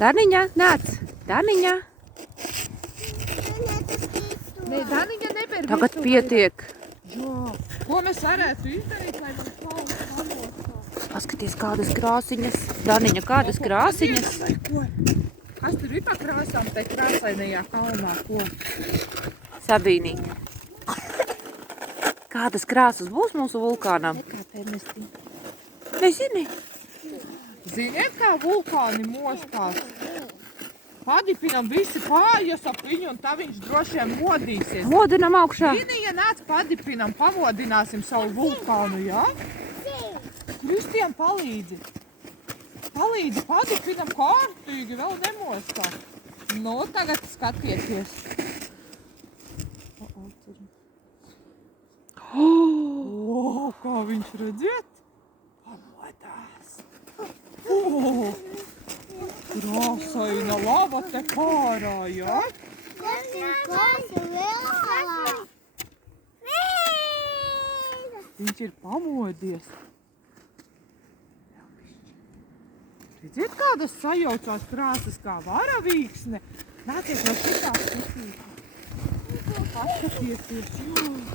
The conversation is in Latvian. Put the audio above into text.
Daniņa, nāc! Daniņa! Nē, Daniņa nebēr Tagad visu pietiek. Jā. Ko mēs varētu izdarīt, lai mums kalnu pamostā? Paskaties, kādas krāsiņas. Daniņa, kādas krāsiņas? Ko? Kas tur ir pa krāsām, tai krāsainajā kalnā? Ko? Sabīnīt. Kādas krāsas būs mūsu vulkānam? Kā pēmesti? Nezini. Ziniet, kā vulkāni mostās? Padipinam visi pārjas ap viņu, un tā viņš droši vien modīsies. Modinam augšā. Vinija, nāc padipinam, pamodināsim savu vulkānu, jā? Kristien, palīdzi. Palīdzi, padipinam kārtīgi, vēl nemostā. Nu, tagad skatieties. O, kā viņš redziet? Pamodās. Krāsaina lava te pārā, jā? Viņš ir pamodies. Redziet, kādas sajaucās krāsas kā varavīksne. Nāciet no šitās pusītes. Paskatieties, jā.